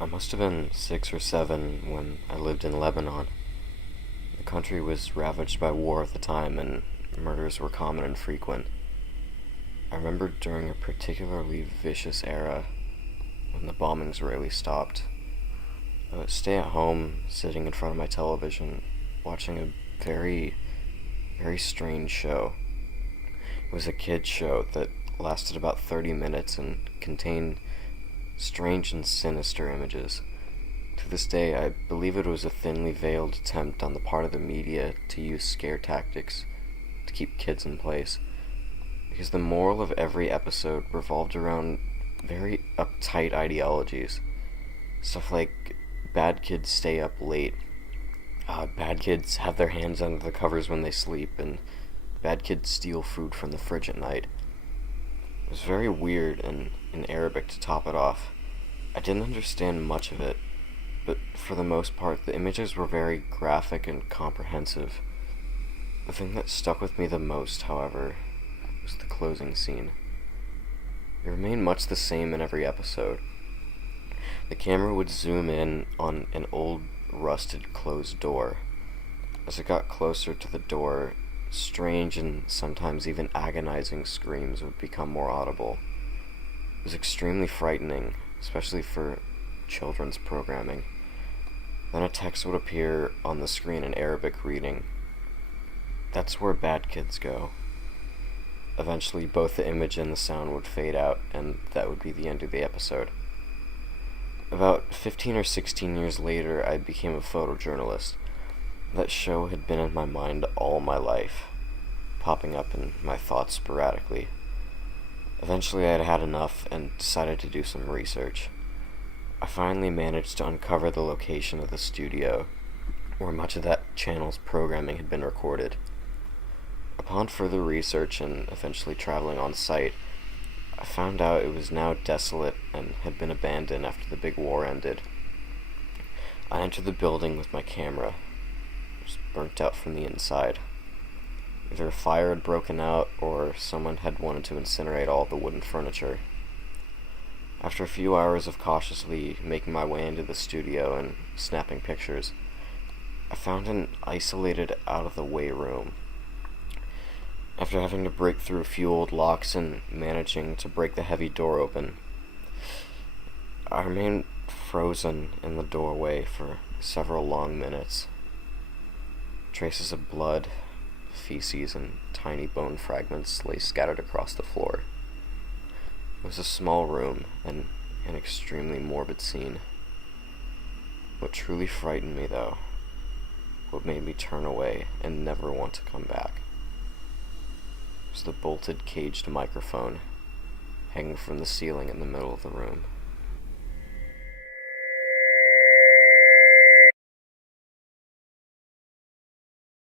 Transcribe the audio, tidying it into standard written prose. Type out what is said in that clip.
I must have been 6 or 7 when I lived in Lebanon. The country was ravaged by war at the time, and murders were common and frequent. I remember during a particularly vicious era when the bombings rarely stopped. I would stay at home, sitting in front of my television, watching a very strange show. It was a kids' show that lasted about 30 minutes and contained strange and sinister images. To this day, I believe it was a thinly veiled attempt on the part of the media to use scare tactics to keep kids in place, because the moral of every episode revolved around very uptight ideologies. Stuff like bad kids stay up late, bad kids have their hands under the covers when they sleep, and bad kids steal food from the fridge at night. It was very weird, and in Arabic to top it off. I didn't understand much of it, but for the most part, the images were very graphic and comprehensive. The thing that stuck with me the most, however, was the closing scene. It remained much the same in every episode. The camera would zoom in on an old, rusted, closed door. As it got closer to the door, strange and sometimes even agonizing screams would become more audible. It was extremely frightening, especially for children's programming. Then a text would appear on the screen in Arabic reading, "That's where bad kids go." Eventually, both the image and the sound would fade out, and that would be the end of the episode. About 15 or 16 years later, I became a photojournalist. That show had been in my mind all my life, popping up in my thoughts sporadically. Eventually, I had had enough and decided to do some research. I finally managed to uncover the location of the studio where much of that channel's programming had been recorded. Upon further research and eventually traveling on site, I found out it was now desolate and had been abandoned after the big war ended. I entered the building with my camera. It was burnt out from the inside. Either a fire had broken out or someone had wanted to incinerate all the wooden furniture. After a few hours of cautiously making my way into the studio and snapping pictures, I found an isolated, out-of-the-way room. After having to break through a few old locks and managing to break the heavy door open, I remained frozen in the doorway for several long minutes. Traces of blood, feces, and tiny bone fragments lay scattered across the floor. It was a small room and an extremely morbid scene. What truly frightened me, though, what made me turn away and never want to come back, was the bolted, caged microphone hanging from the ceiling in the middle of the room.